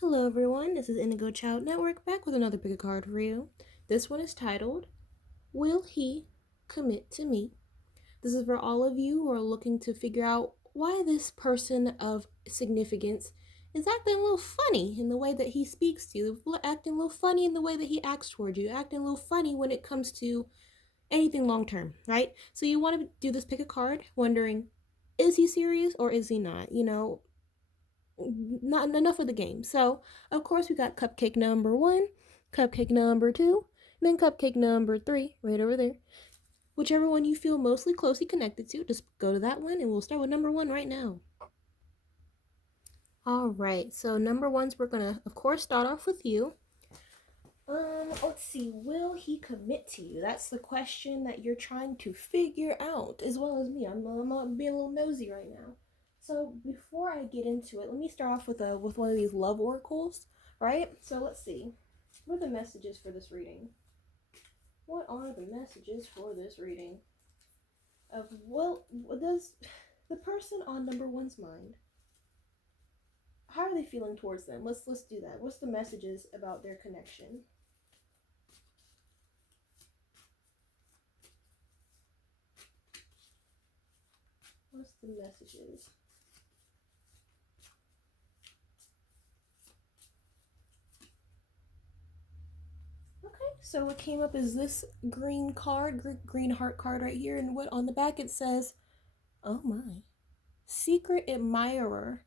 Hello everyone, this is Indigo Child Network back with another pick a card for you. This one is titled, Will He Commit to Me? This is for all of you who are looking to figure out why this person of significance is acting a little funny in the way that he speaks to you, acting a little funny in the way that he acts towards you, acting a little funny when it comes to anything long term, right? So you want to do this pick a card wondering, is he serious or is he not? Not enough of the game. So, of course, we got cupcake number one, cupcake number two, and then cupcake number three right over there. Whichever one you feel mostly closely connected to, just go to that one, and we'll start with number one right now. All right, so number ones, we're gonna, of course, start off with you. Let's see, will he commit to you? That's the question that you're trying to figure out, as well as me. I'm being a little nosy right now. So before I get into it, let me start off with one of these love oracles, right? So let's see, what are the messages for this reading? What are the messages for this reading? What does the person on number one's mind? How are they feeling towards them? Let's do that. What's the messages about their connection? What's the messages? Okay, so what came up is this green card, green heart card right here, and what on the back it says, oh my, secret admirer.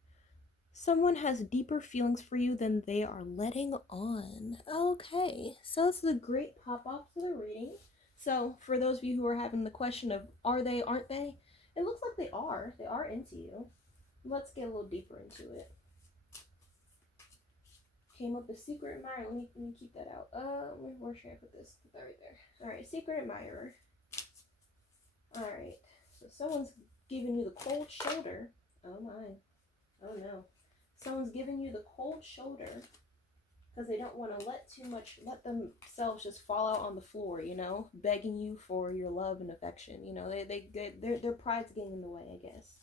Someone has deeper feelings for you than they are letting on. Okay, so this is a great pop off to the reading. So for those of you who are having the question of are they, aren't they? It looks like they are. They are into you. Let's get a little deeper into it. Came up with secret admirer. Let me keep that out. Where should I put this? Put that right there. All right, secret admirer. All right, so someone's giving you the cold shoulder. Oh my. Oh no. Someone's giving you the cold shoulder because they don't want to let themselves just fall out on the floor, begging you for your love and affection. Their pride's getting in the way, I guess.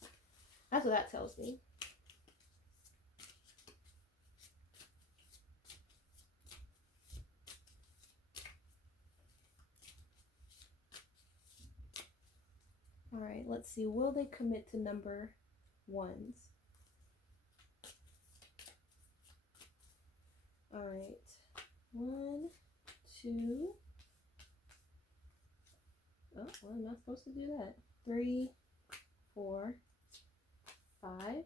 That's what that tells me. All right, let's see. Will they commit to number ones? All right. 1, 2. Oh, well, I'm not supposed to do that. 3, 4, 5. Let's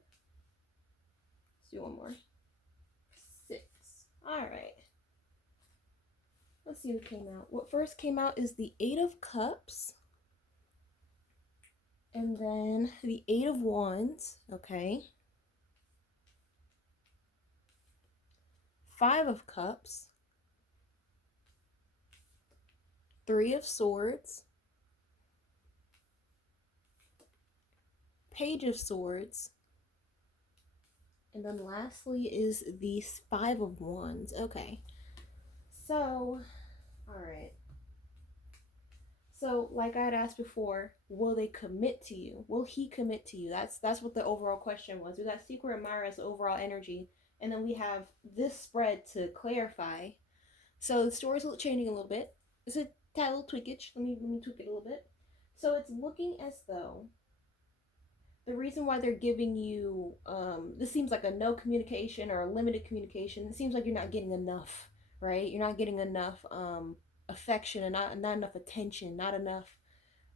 do one more. 6. All right. Let's see what came out. What first came out is the 8 of Cups. And then the 8 of Wands. Okay. 5 of Cups. 3 of Swords. Page of Swords. And then lastly is the 5 of Wands. Okay. So, alright. So, like I had asked before, will they commit to you? Will he commit to you? That's what the overall question was. We got secret admirer as the overall energy, and then we have this spread to clarify. So the story's changing a little bit. It's a tad little tweakage. Let me tweak it a little bit. So it's looking as though the reason why they're giving you this seems like a no communication or a limited communication. It seems like you're not getting enough, right? You're not getting enough affection and not enough attention, not enough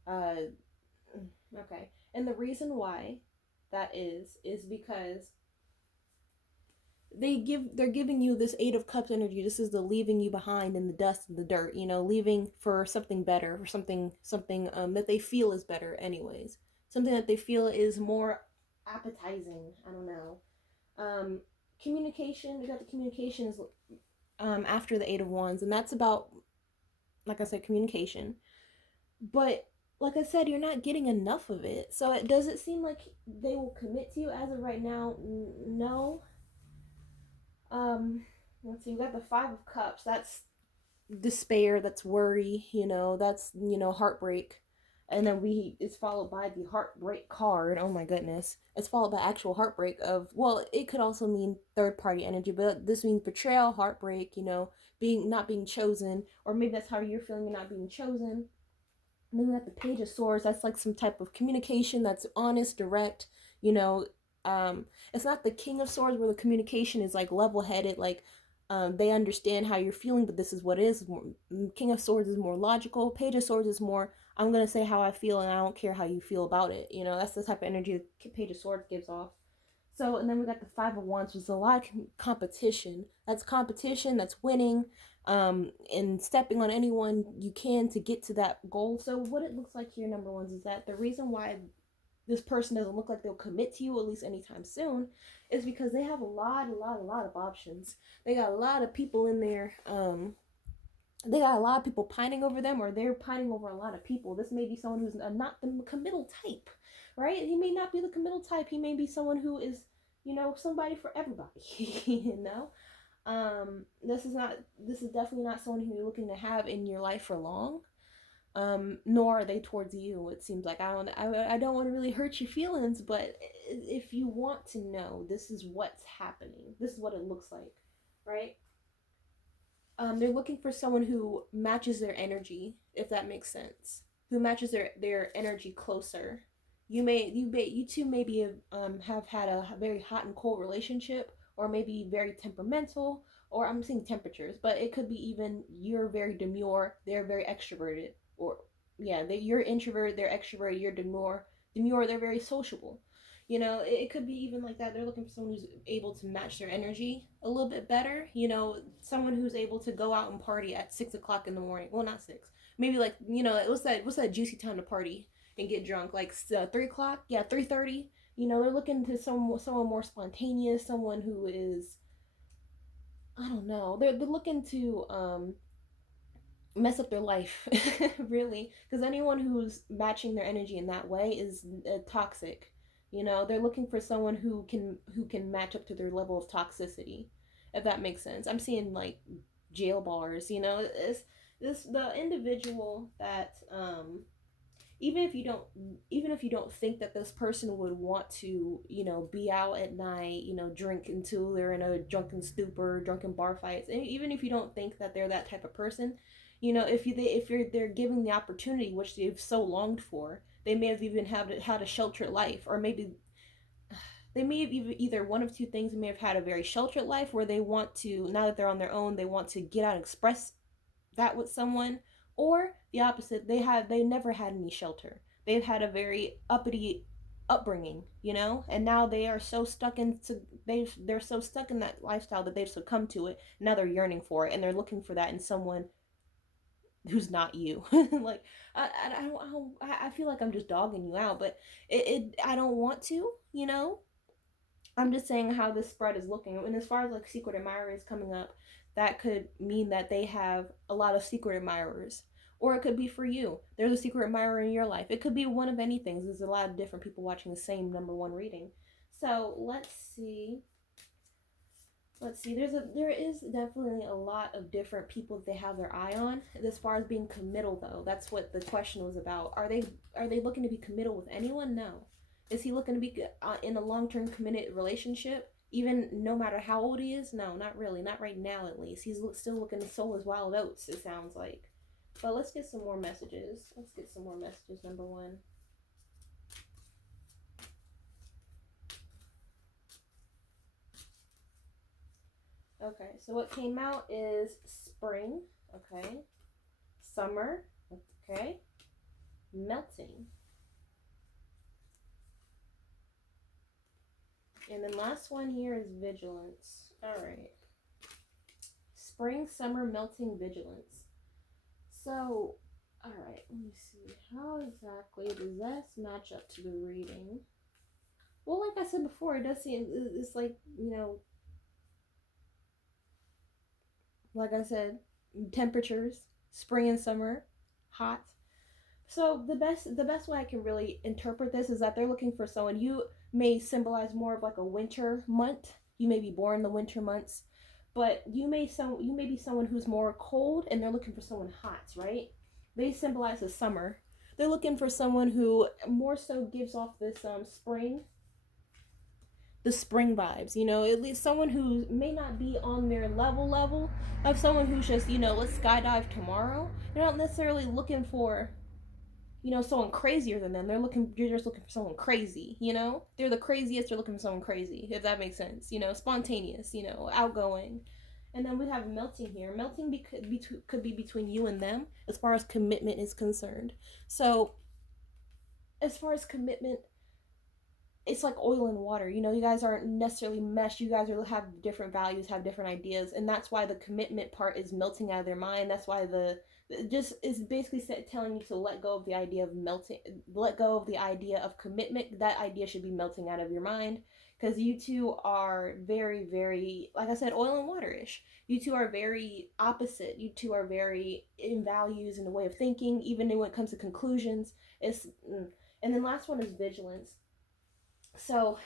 okay. And the reason why that is because they're giving you this 8 of Cups energy. This is the leaving you behind in the dust and the dirt, leaving for something better, for something that they feel is better anyways. Something that they feel is more appetizing. I don't know. Communication, we got the communication is after the 8 of Wands, and that's about, like I said, communication. But like I said, you're not getting enough of it. So does it seem like they will commit to you as of right now? No. Let's see, we got the 5 of Cups. That's despair, that's worry, that's, heartbreak. And then it's followed by the heartbreak card. Oh my goodness. It's followed by actual heartbreak of, well, it could also mean third party energy, but this means betrayal, heartbreak, being not being chosen, or maybe that's how you're feeling, you're not being chosen. And then we got the Page of Swords. That's like some type of communication that's honest, direct. You know, it's not the King of Swords where the communication is like level headed, like they understand how you're feeling, but this is what it is. King of Swords is more logical. Page of Swords is more, I'm gonna say how I feel, and I don't care how you feel about it. That's the type of energy the Page of Swords gives off. So, and then we got the Five of Wands, which is a lot of competition. That's competition, that's winning, and stepping on anyone you can to get to that goal. So, what it looks like here, number ones, is that the reason why this person doesn't look like they'll commit to you, at least anytime soon, is because they have a lot of options. They got a lot of people in there. They got a lot of people pining over them, or they're pining over a lot of people. This may be someone who's not the committal type, right? He may not be the committal type. He may be someone who is, somebody for everybody. This is definitely not someone who you're looking to have in your life for long. Nor are they towards you. It seems like I don't want to really hurt your feelings, but if you want to know, this is what's happening. This is what it looks like, right? They're looking for someone who matches their energy, if that makes sense. Who matches their energy closer. You two maybe have had a very hot and cold relationship, or maybe very temperamental, or I'm seeing temperatures, but it could be even you're very demure, they're very extroverted, or yeah, you're introverted, they're extroverted, you're demure, they're very sociable. It could be even like that. They're looking for someone who's able to match their energy a little bit better. Someone who's able to go out and party at 6 o'clock in the morning. Well, not six. Maybe like what's that juicy time to party and get drunk? Like 3 o'clock. Yeah, 3:30. They're looking to someone more spontaneous, someone who is, I don't know. They're looking to mess up their life, really, because anyone who's matching their energy in that way is toxic. They're looking for someone who can match up to their level of toxicity, if that makes sense. I'm seeing like jail bars. This the individual that even if you don't think that this person would want to be out at night, drink until they're in a drunken stupor, drunken bar fights, and even if you don't think that they're that type of person, if they're given the opportunity which they've so longed for, they may have even had a sheltered life, or maybe they may have either one of two things. They may have had a very sheltered life where they want to, now that they're on their own, they want to get out and express that with someone, or the opposite. They never had any shelter. They've had a very uppity upbringing, and now they are so stuck into they're so stuck in that lifestyle that they've succumbed to it. Now they're yearning for it, and they're looking for that in someone who's not you. Like I feel like I'm just dogging you out, but I don't want to. I'm just saying how this spread is looking. And as far as like secret admirers coming up, that could mean that they have a lot of secret admirers. Or it could be for you. There's a secret admirer in your life. It could be one of any things. There's a lot of different people watching the same number one reading. So let's see. There is definitely a lot of different people that they have their eye on. As far as being committal though, that's what the question was about. Are they looking to be committal with anyone? No. Is he looking to be in a long-term committed relationship, even no matter how old he is? No, not really. Not right now, at least. He's still looking to sow his wild oats, it sounds like. But let's get some more messages. Number one. Okay, so what came out is spring, okay, summer, okay, melting. And then last one here is vigilance. All right. Spring, summer, melting, vigilance. So, all right, let me see. How exactly does this match up to the reading? Well, like I said before, it does seem, it's like, like I said, temperatures, spring and summer, hot. So the best way I can really interpret this is that they're looking for someone. You may symbolize more of like a winter month. You may be born in the winter months, but you may be someone who's more cold, and they're looking for someone hot, right? They symbolize the summer. They're looking for someone who more so gives off this the spring vibes, you know, at least someone who may not be on their level of someone who's just, you know, let's skydive tomorrow. They're not necessarily looking for, you know, someone crazier than them. You're just looking for someone crazy, you know? They're the craziest, they're looking for someone crazy, if that makes sense, you know, spontaneous, you know, outgoing. And then we have melting here. Melting could be between you and them as far as commitment is concerned. So, as far as commitment, it's like oil and water. You know, you guys aren't necessarily meshed. You guys have different values, have different ideas, and that's why the commitment part is melting out of their mind. That's why the just is basically telling you to let go of the idea of melting, let go of the idea of commitment. That idea should be melting out of your mind because you two are very, very, like I said, oil and water ish. You two are very opposite. You two are very in values and the way of thinking, even when it comes to conclusions. It's and then last one is vigilance. So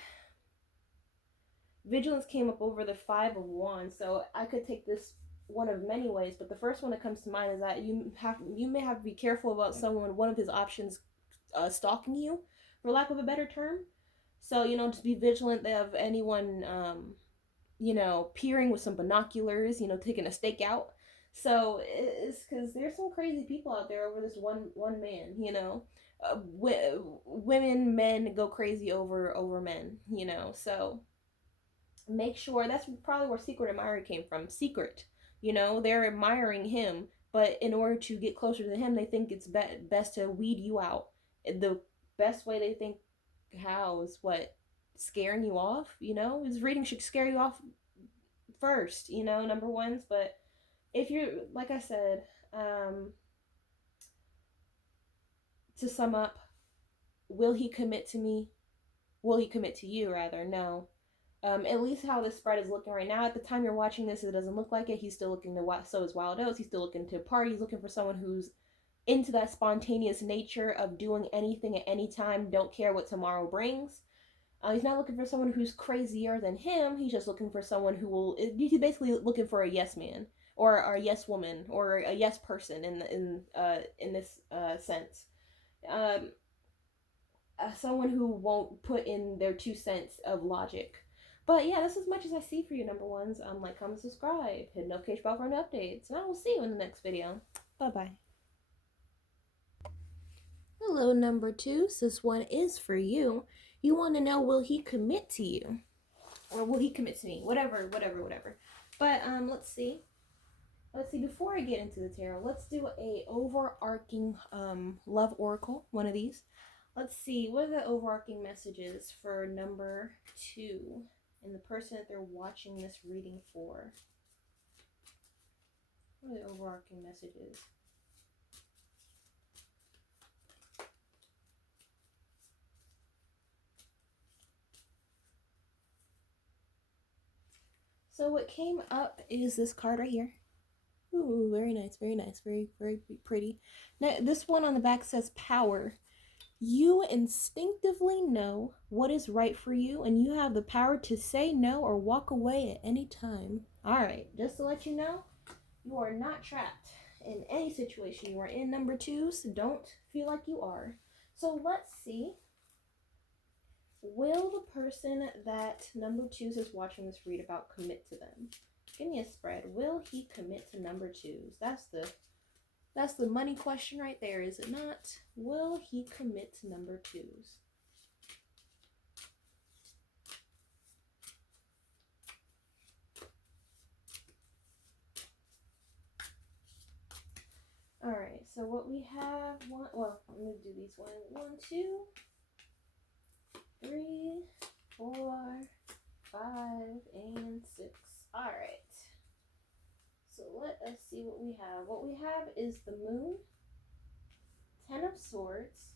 vigilance came up over the Five of Wands. So I could take this one of many ways, but the first one that comes to mind is that you may have to be careful about one of his options stalking you, for lack of a better term. So, you know, just be vigilant of anyone you know, peering with some binoculars, you know, taking a stake out. So it's because there's some crazy people out there over this one man, you know. Women, men go crazy over men, you know. So make sure that's probably where secret admirer came from. Secret, you know, they're admiring him, but in order to get closer to him, they think it's best to weed you out. The best way they think how is what scaring you off. You know, his reading should scare you off first. You know, number ones, but if you're like I said, to sum up, will he commit to me? Will he commit to you, rather? No. At least how this spread is looking right now. At the time you're watching this, it doesn't look like it. He's still looking to sow his wild oats. He's still looking to party. He's looking for someone who's into that spontaneous nature of doing anything at any time, don't care what tomorrow brings. He's not looking for someone who's crazier than him. He's just looking for someone who will. He's basically looking for a yes man or a yes woman or a yes person in this sense. Um, Someone who won't put in their 2 cents of logic. But yeah, that's as much as I see for you, number ones. Like, comment, subscribe, hit notification bell for new updates, and I will see you in the next video. Bye bye. Hello, number twos. This one is for you. You want to know, will he commit to you? Or will he commit to me? Whatever. But let's see. Before I get into the tarot, let's do a overarching love oracle, one of these. Let's see, what are the overarching messages for number 2 and the person that they're watching this reading for? What are the overarching messages? So what came up is this card right here. Ooh, very nice, very, very pretty. Now, this one on the back says power. You instinctively know what is right for you, and you have the power to say no or walk away at any time. All right, just to let you know, you are not trapped in any situation you are in, number twos. Don't feel like you are. So let's see. Will the person that number twos is watching this read about commit to them? Give me a spread. Will he commit to number twos? That's the money question right there, is it not? Will he commit to number twos? All right, so what we have, well, I'm going to do these 1, 2, 3, 4, 5, and 6. All right. So let us see what we have. What we have is the Moon, 10 of Swords,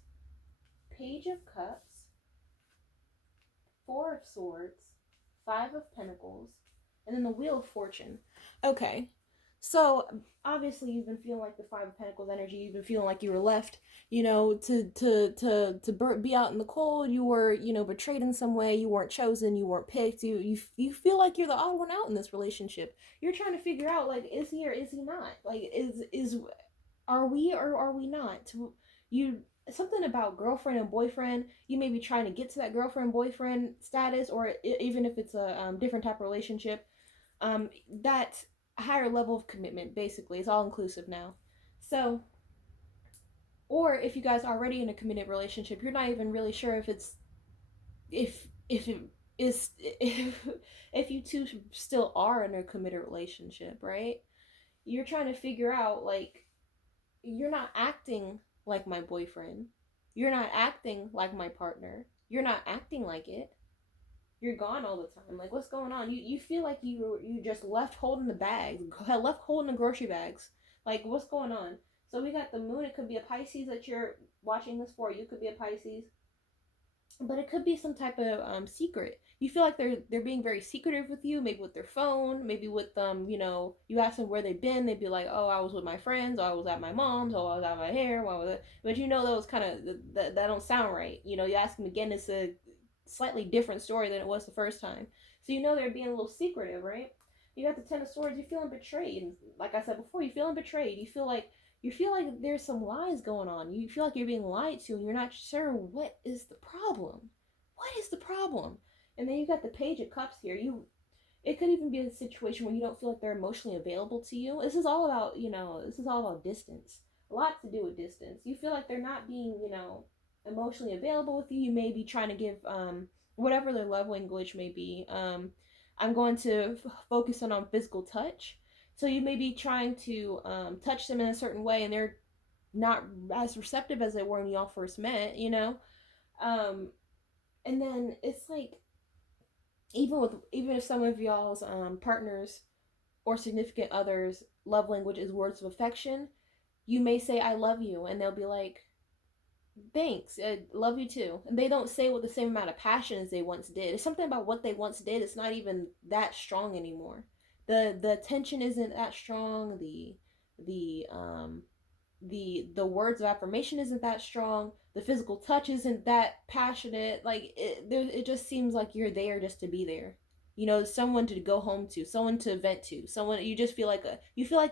Page of Cups, 4 of Swords, 5 of Pentacles, and then the Wheel of Fortune. Okay, so obviously you've been feeling like the 5 of Pentacles energy. You've been feeling like you were left, you know, to be out in the cold. You were, you know, betrayed in some way. You weren't chosen. You weren't picked. You feel like you're the odd one out in this relationship. You're trying to figure out, like, is he or is he not? Like, are we or are we not? something about girlfriend and boyfriend. You may be trying to get to that girlfriend boyfriend status, or even if it's a different type of relationship, that higher level of commitment. Basically, it's all inclusive now. So, or if you guys are already in a committed relationship, you're not even really sure if it's if it is if you two still are in a committed relationship, right? You're trying to figure out, like, you're not acting like my boyfriend. You're not acting like my partner. You're not acting like it. You're gone all the time. Like, what's going on? You feel like you just left holding the bags, left holding the grocery bags. Like, what's going on? So we got the moon. It could be a Pisces that you're watching this for. You could be a Pisces, but it could be some type of secret. You feel like they're being very secretive with you, maybe with their phone, maybe with you ask them where they've been, they'd be like, oh, I was with my friends, or I was at my mom's, or I was at my hair, why was it? But those kind of that don't sound right. You ask them again, it's a slightly different story than it was the first time. So they're being a little secretive, right? You got the Ten of Swords, you're feeling betrayed. And like I said before, you're feeling betrayed. You feel like there's some lies going on. You feel like you're being lied to, and you're not sure what is the problem. What is the problem? And then you got the Page of Cups here. It could even be a situation where you don't feel like they're emotionally available to you. This is all about, this is all about distance. A lot to do with distance. You feel like they're not being, emotionally available with you. You may be trying to give whatever their love language may be. I'm going to focus on physical touch. So you may be trying to touch them in a certain way, and they're not as receptive as they were when y'all first met. Um, and then it's like, even if some of y'all's partners or significant others love language is words of affection, you may say I love you, and they'll be like, thanks, I love you too. And they don't say it with the same amount of passion as they once did. It's something about what they once did. It's not even that strong anymore. The attention isn't that strong. The words of affirmation isn't that strong. The physical touch isn't that passionate. Like it just seems like you're there just to be there. Someone to go home to, someone to vent to, someone you just feel like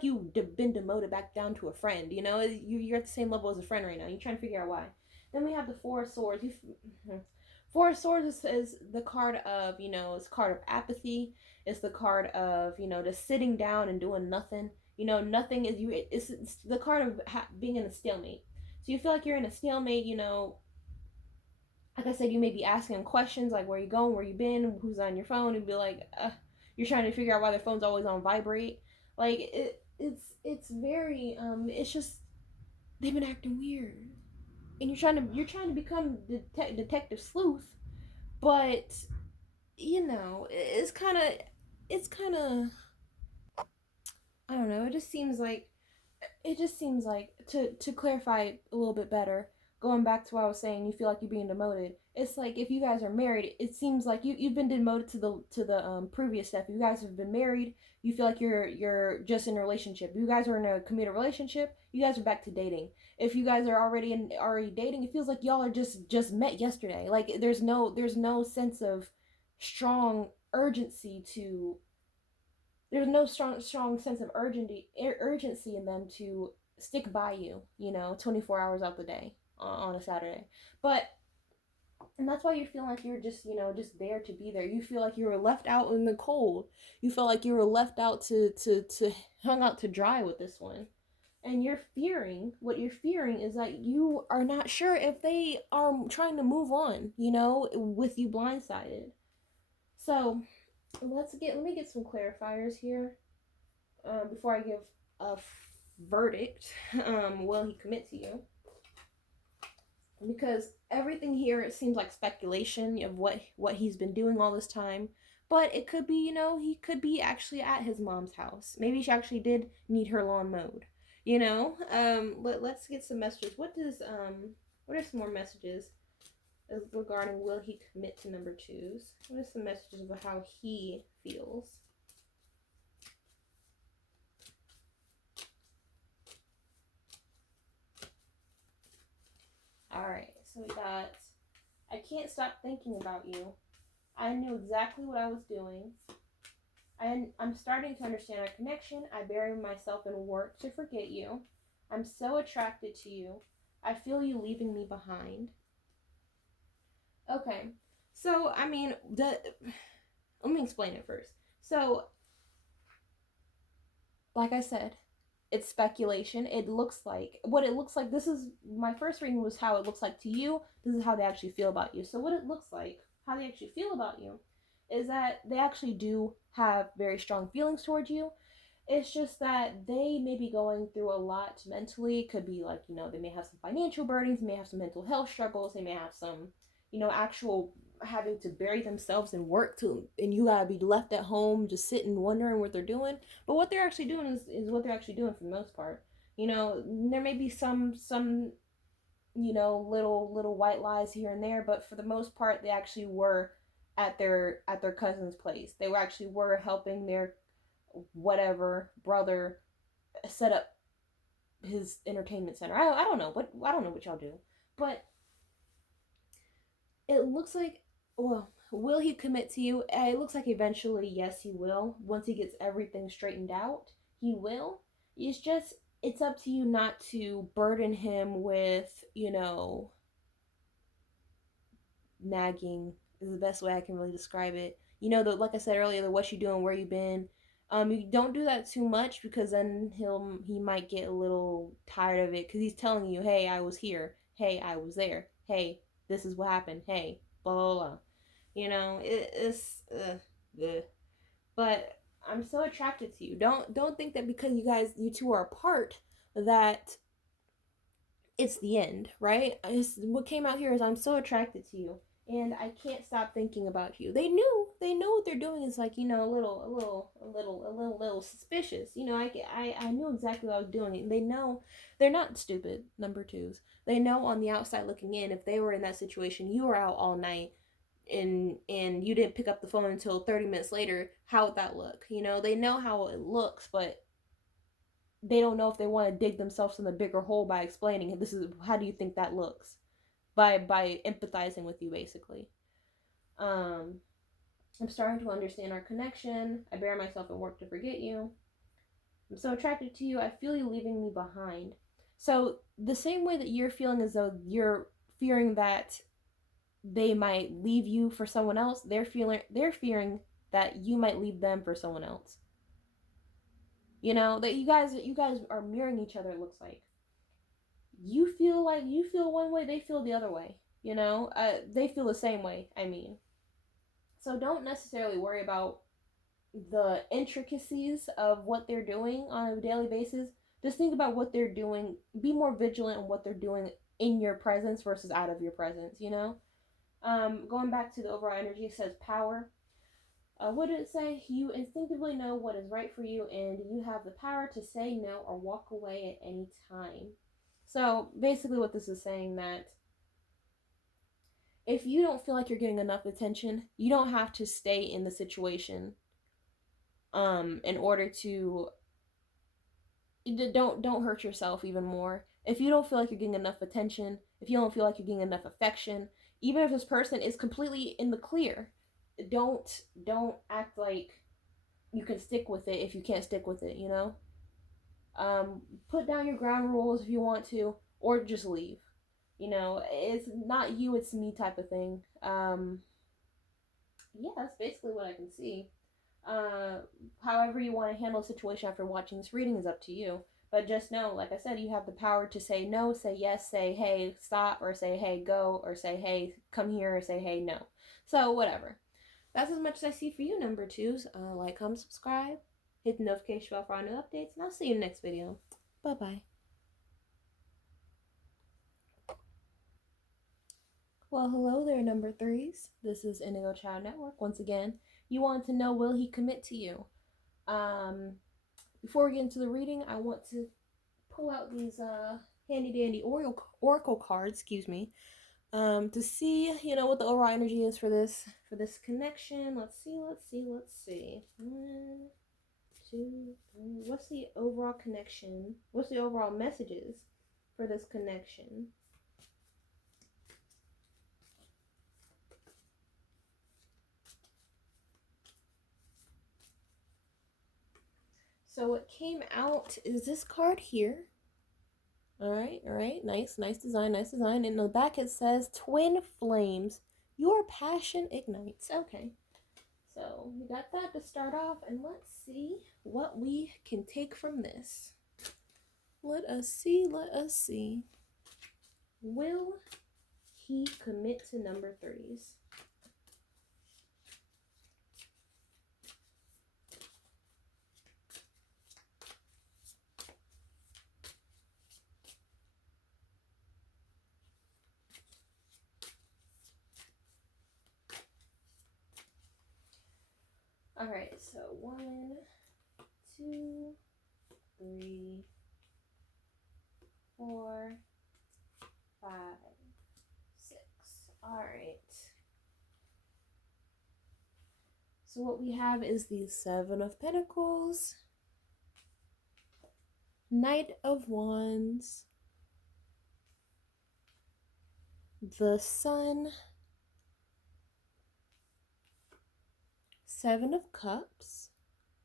you've been demoted back down to a friend. You're at the same level as a friend right now. You're trying to figure out why. Then we have the Four of Swords. Four of Swords is the card of, it's a card of apathy. It's the card of, just sitting down and doing nothing. Nothing is you. It's the card of being in a stalemate. So you feel like you're in a stalemate. Like I said, you may be asking questions like, where you going, where you been, who's on your phone, and be like, you're trying to figure out why their phone's always on vibrate. Like it's very it's just they've been acting weird, and you're trying to become detective sleuth, but it's kind of I don't know. It just seems like to clarify a little bit better, going back to what I was saying, you feel like you're being demoted. It's like if you guys are married, it seems like you've been demoted to the previous step. If you guys have been married, you feel like you're just in a relationship. If you guys are in a committed relationship, you guys are back to dating. If you guys are already dating, it feels like y'all are just met yesterday. Like there's no sense of strong urgency to there's no strong sense of urgency in them to stick by you, 24 hours out the day on a Saturday. But and that's why you feel like you're just there to be there. You feel like you were left out in the cold. You feel like you were left out to hung out to dry with this one. And what you're fearing is that you are not sure if they are trying to move on, with you blindsided. So let me get some clarifiers here before I give a verdict. Will he commit to you? Because everything here, it seems like speculation of what he's been doing all this time. But it could be, he could be actually at his mom's house. Maybe she actually did need her lawn mowed. Let's get some messages. What are some more messages regarding will he commit to number twos? What are some messages about how he feels? Alright, so we got, I can't stop thinking about you. I knew exactly what I was doing. I'm starting to understand our connection. I bury myself in work to forget you. I'm so attracted to you. I feel you leaving me behind. Okay. So, I mean, let me explain it first. So, like I said, it's speculation. It looks like what it looks like. This is my first reading was how it looks like to you. This is how they actually feel about you. So what it looks like, how they actually feel about you, is that they actually do have very strong feelings towards you. It's just that they may be going through a lot mentally. It could be like, they may have some financial burdens, they may have some mental health struggles, they may have some, actual having to bury themselves in work to, and you gotta be left at home just sitting wondering what they're doing. But what they're actually doing is what they're actually doing for the most part. There may be some little white lies here and there, but for the most part they actually were at their cousin's place. They were helping their whatever brother set up his entertainment center. I don't know what y'all do, but it looks like, well, will he commit to you? It looks like eventually, yes, he will. Once he gets everything straightened out, he will. It's up to you not to burden him with, nagging is the best way I can really describe it. Like I said earlier, the what you doing, where you been. You don't do that too much because then he might get a little tired of it because he's telling you, hey, I was here. Hey, I was there. Hey, this is what happened. Hey, blah blah blah. It's but I'm so attracted to you. Don't think that because you two are apart that it's the end, right? What came out here is I'm so attracted to you, and I can't stop thinking about you. They know what they're doing is like a little suspicious. I knew exactly what I was doing. And they know they're not stupid. Number twos, they know on the outside looking in, if they were in that situation, you were out all night. And you didn't pick up the phone until 30 minutes later, how would that look? They know how it looks, but they don't know if they want to dig themselves in the bigger hole by explaining this is how do you think that looks, by empathizing with you basically. um I'm starting to understand our connection. I bury myself in work to forget you. I'm so attracted to you. I feel you leaving me behind. So the same way that you're feeling as though you're fearing that they might leave you for someone else, they're fearing that you might leave them for someone else. That you guys are mirroring each other. It looks like you feel one way, they feel the other way. They feel the same way, I mean. So don't necessarily worry about the intricacies of what they're doing on a daily basis. Just think about what they're doing. Be more vigilant on what they're doing in your presence versus out of your presence. Going back to the overall energy, it says power. What did it say? You instinctively know what is right for you, and you have the power to say no or walk away at any time. So basically, what this is saying, that if you don't feel like you're getting enough attention, you don't have to stay in the situation. In order to don't hurt yourself even more. If you don't feel like you're getting enough attention, if you don't feel like you're getting enough affection, even if this person is completely in the clear, don't act like you can stick with it if you can't stick with it. Put down your ground rules if you want to, or just leave. It's not you, it's me type of thing. Yeah, that's basically what I can see. Uh, However you want to handle a situation after watching this reading is up to you. But just know, like I said, you have the power to say no, say yes, say hey, stop, or say hey, go, or say hey, come here, or say hey, no. So, whatever. That's as much as I see for you, number twos. Like, comment, subscribe, hit the notification bell for our new updates, and I'll see you in the next video. Bye bye. Well, hello there, number threes. This is Indigo Child Network. Once again, you want to know, will he commit to you? Before we get into the reading, I want to pull out these handy dandy oracle cards, excuse me, to see what the overall energy is for this connection. Let's see. 1, 2, 3. What's the overall connection? What's the overall messages for this connection? So what came out is this card here. All right. Nice design, nice design. In the back it says twin flames. Your passion ignites. Okay. So we got that to start off, and let's see what we can take from this. Let us see, let us see. Will he commit to number threes? All right, so 1, 2, 3, 4, 5, 6. All right. So what we have is the Seven of Pentacles, Knight of Wands, the Sun, Seven of Cups.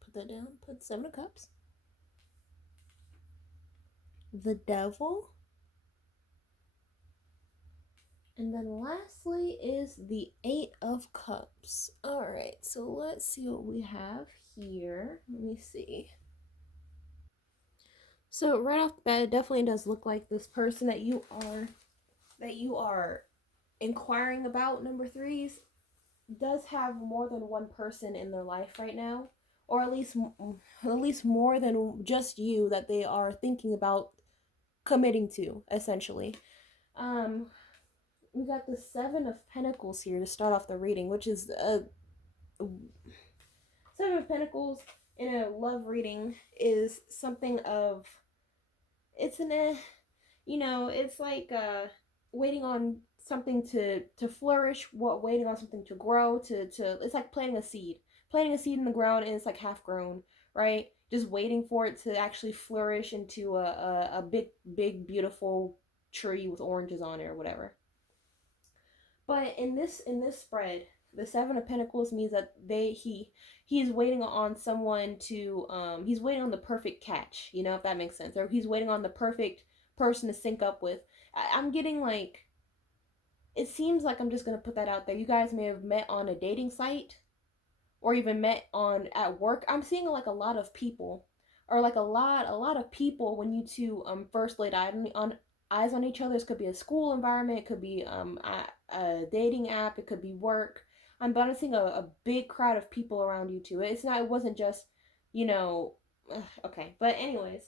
Put that down. Put Seven of Cups. The Devil. And then lastly is the Eight of Cups. All right, so let's see what we have here. Let me see. So right off the bat, it definitely does look like this person that you are inquiring about, number threes, does have more than one person in their life right now, or at least more than just you that they are thinking about committing to, essentially. Um, we got the Seven of Pentacles here to start off the reading, which is Seven of Pentacles in a love reading is something of, it's it's like waiting on something to flourish, waiting on something to grow, to it's like planting a seed in the ground, and it's like half grown, right? Just waiting for it to actually flourish into a big beautiful tree with oranges on it or whatever. But in this spread, the Seven of Pentacles means that he's waiting on someone to he's waiting on the perfect catch, if that makes sense, or he's waiting on the perfect person to sync up with. I'm getting like, it seems like, I'm just gonna put that out there. You guys may have met on a dating site, or even met on at work. I'm seeing like a lot of people, or like a lot of people when you two first laid eyes on each other. This could be a school environment, it could be a dating app, it could be work. I'm bouncing a big crowd of people around you two. It wasn't just, you know, okay. But anyways,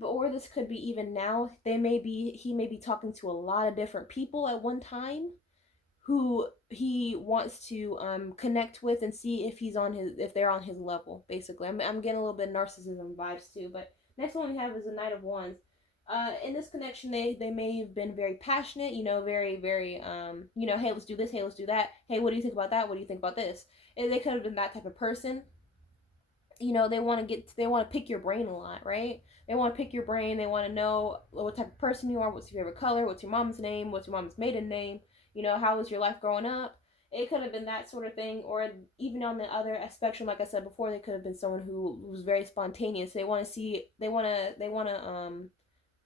or this could be even now. He may be talking to a lot of different people at one time, who he wants to connect with and see if they're on his level. Basically, I'm getting a little bit of narcissism vibes too. But next one we have is the Knight of Wands. In this connection, they may have been very passionate, very, hey, let's do this, hey, let's do that, hey, what do you think about that, what do you think about this? And they could have been that type of person. They want to pick your brain a lot, right? They want to pick your brain. They want to know what type of person you are, what's your favorite color, what's your mom's name, what's your mom's maiden name, how was your life growing up. It could have been that sort of thing. Or even on the other spectrum, like I said before, they could have been someone who was very spontaneous. They want to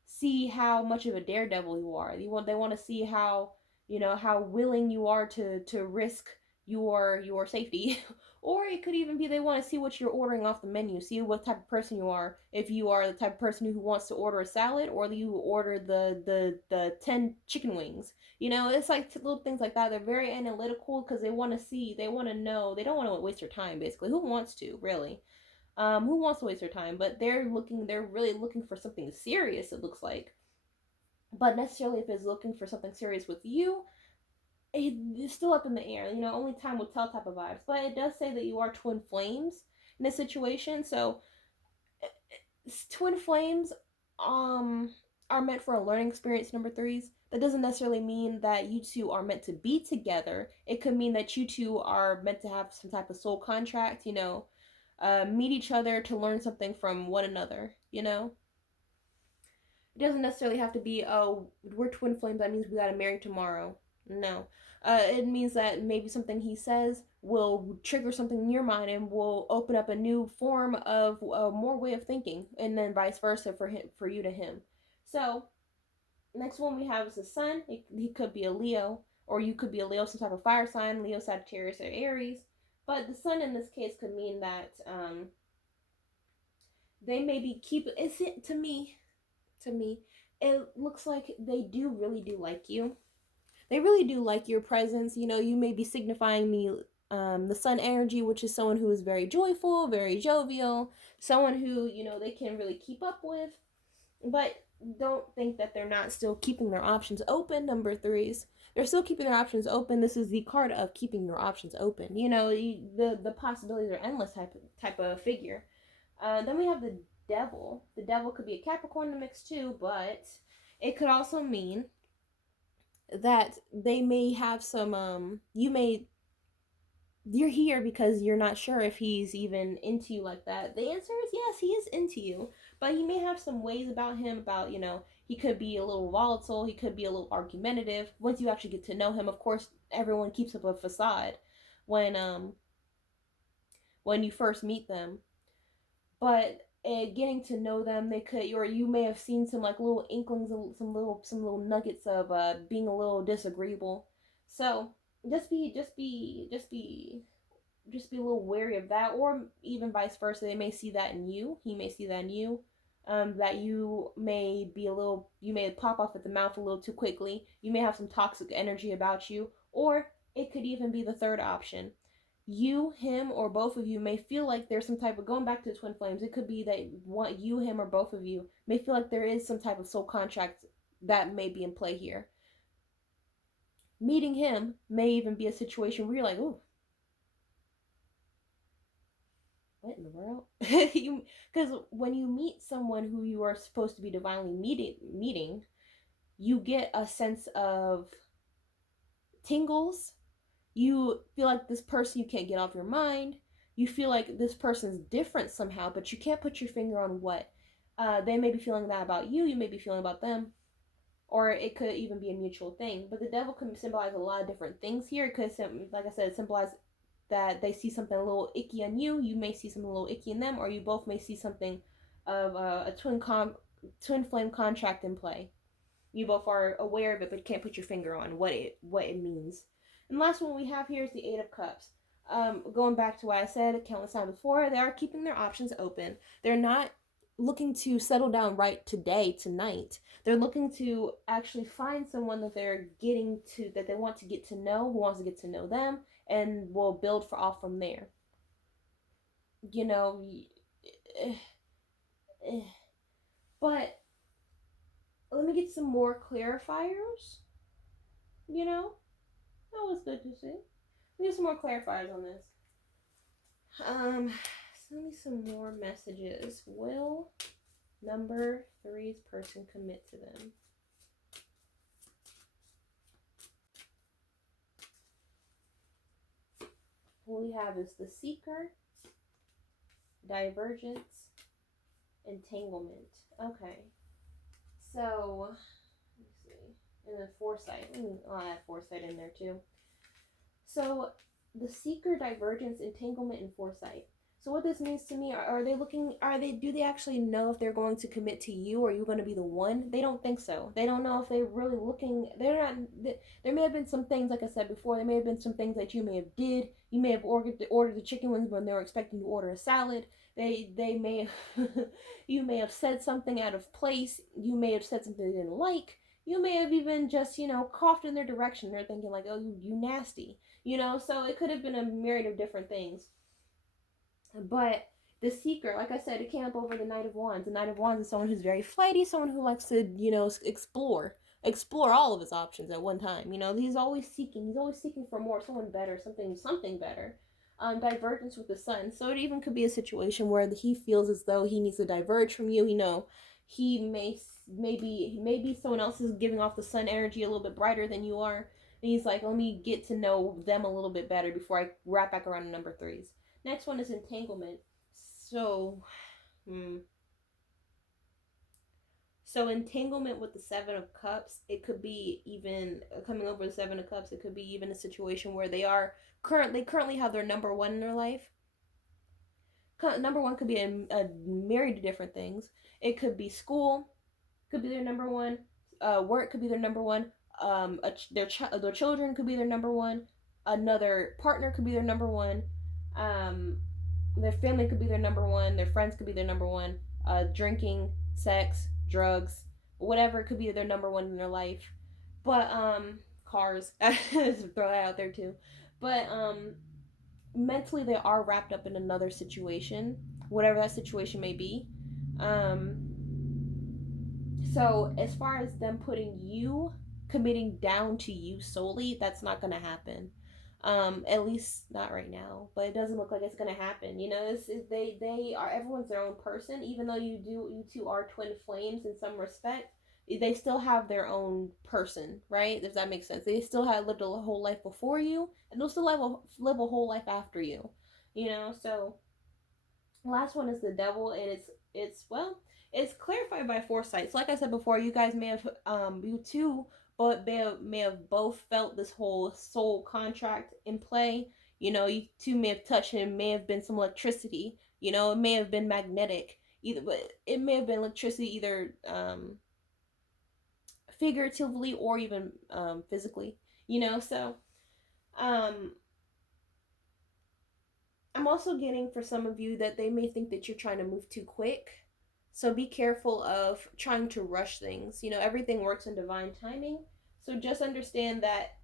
see how much of a daredevil you are. They want to see how willing you are to risk your safety. Or it could even be they want to see what you're ordering off the menu, see what type of person you are. If you are the type of person who wants to order a salad, or you order the 10 chicken wings. It's like little things like that. They're very analytical because they want to see, they want to know, they don't want to waste your time. Basically, who wants to, really? Who wants to waste their time? But they're really looking for something serious, it looks like. But necessarily, if it's looking for something serious with you, it's still up in the air. Only time will tell type of vibes. But it does say that you are twin flames in this situation. So twin flames are meant for a learning experience, number threes. That doesn't necessarily mean that you two are meant to be together. It could mean that you two are meant to have some type of soul contract, meet each other to learn something from one another. It doesn't necessarily have to be, oh, we're twin flames, that means we gotta marry tomorrow. No. It means that maybe something he says will trigger something in your mind and will open up a new form of more way of thinking, and then vice versa for him, for you to him. So next one we have is the sun. He could be a Leo, or you could be a Leo, some type of fire sign, Leo, Sagittarius, or Aries. But the sun in this case could mean that they maybe keep. Is it to me? To me, it looks like they really do like you. They really do like your presence. You know, you may be signifying the sun energy, which is someone who is very joyful, very jovial, someone who, you know, they can really keep up with. But don't think that they're not still keeping their options open. Number threes, they're still keeping their options open. This is the card of keeping your options open. You know, the possibilities are endless type of figure. Then we have the devil. The devil could be a Capricorn in the mix too, but it could also mean that they may have some you're here because you're not sure if he's even into you like that. The answer is yes, he is into you, but he may have some ways about him, about, you know, he could be a little volatile, he could be a little argumentative. Once you actually get to know him, of course everyone keeps up a facade when you first meet them, but getting to know them, they could, or you may have seen some like little inklings, some little nuggets of being a little disagreeable. So just be a little wary of that, or even vice versa. They may see that in you. He may see that in you. That you may be a little, you may pop off at the mouth a little too quickly. You may have some toxic energy about you, or it could even be the third option. You, him, or both of you may feel like there's some type of, going back to the twin flames, it could be that one, you, him, or both of you may feel like there is some type of soul contract that may be in play here. Meeting him may even be a situation where you're like, ooh, what in the world? Because when you meet someone who you are supposed to be divinely meeting, you get a sense of tingles. You feel like this person you can't get off your mind. You feel like this person's different somehow, but you can't put your finger on what. They may be feeling that about you. You may be feeling about them. Or it could even be a mutual thing. But the devil can symbolize a lot of different things here. It could, like I said, symbolize that they see something a little icky on you. You may see something a little icky in them, or you both may see something of a twin flame contract in play. You both are aware of it, but can't put your finger on what it means. And the last one we have here is the Eight of Cups. Going back to what I said countless times before, they are keeping their options open. They're not looking to settle down right tonight. They're looking to actually find someone that they're getting to, that they want to get to know, who wants to get to know them, and will build for off from there. You know, but let me get some more clarifiers. You know, that was good to see. Let me get some more clarifiers on this. Send me some more messages. Will number three's person commit to them? What we have is the seeker, divergence, entanglement. Okay. So, let me see. And then foresight. I'll add foresight in there too. So, the seeker, divergence, entanglement, and foresight. So what this means to me, do they actually know if they're going to commit to you, or are you going to be the one? They don't think so. They don't know if they're really looking, there may have been some things, like I said before, there may have been some things that you may have did. You may have ordered the chicken wings when they were expecting to order a salad. They may have, you may have said something out of place. You may have said something they didn't like. You may have even just, coughed in their direction. They're thinking like, oh, you nasty. So it could have been a myriad of different things. But the seeker, like I said, it came up over the Knight of Wands. The Knight of Wands is someone who's very flighty, someone who likes to, explore all of his options at one time. He's always seeking for more, someone better, something better. Divergence with the sun. So it even could be a situation where he feels as though he needs to diverge from you. He maybe someone else is giving off the sun energy a little bit brighter than you are. And he's like, let me get to know them a little bit better before I wrap back around to number threes. Next one is entanglement. So So entanglement with the Seven of Cups, it could be even coming over the Seven of Cups. It could be even a situation where they currently have their number one in their life. Number one could be a myriad of different things. It could be school, could be their number one. Work could be their number one. Their children could be their number one. Another partner could be their number one. Um, their family could be their number one. Their friends could be their number one. Drinking, sex, drugs, whatever could be their number one in their life. But cars, throw that out there too. But mentally, they are wrapped up in another situation, whatever that situation may be. Um, so as far as them putting you committing down to you solely, that's not going to happen. At least not right now. But it doesn't look like it's going to happen. You know, they are everyone's their own person. Even though you two are twin flames in some respect, they still have their own person, right? If that makes sense. They still have lived a whole life before you, and they'll still live a whole life after you. You know, so last one is the devil, and it's well, it's clarified by foresight. So like I said before, you guys may have you two but may have both felt this whole soul contract in play. You know, you two may have touched him, may have been some electricity. You know, it may have been magnetic either, but it may have been electricity either figuratively or even physically. You know, so um I'm also getting for some of you that they may think that you're trying to move too quick. So be careful of trying to rush things. You know, everything works in divine timing. So just understand that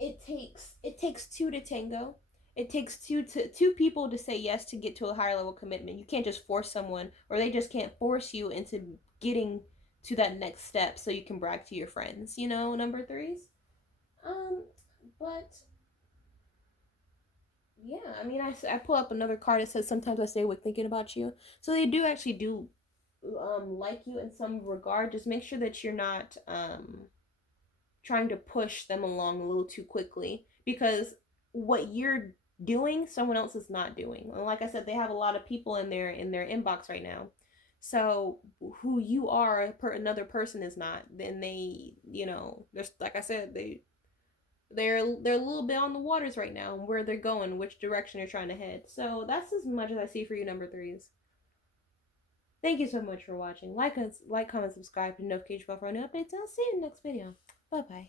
it takes two to tango. It takes two people to say yes to get to a higher level commitment. You can't just force someone, or they just can't force you into getting to that next step so you can brag to your friends, you know, number threes. Um but yeah, I mean, I pull up another card that says sometimes I stay awake thinking about you. So they do actually do like you in some regard. Just make sure that you're not trying to push them along a little too quickly, because what you're doing, someone else is not doing. And like I said, they have a lot of people in their inbox right now. So who you are, another person is not. Then they, you know, there's like I said, they're a little bit on the waters right now, where they're going, which direction they're trying to head. So that's as much as I see for you, number threes. Thank you so much for watching. Like, comment, subscribe, and notification bell for new updates. And I'll see you in the next video. Bye bye.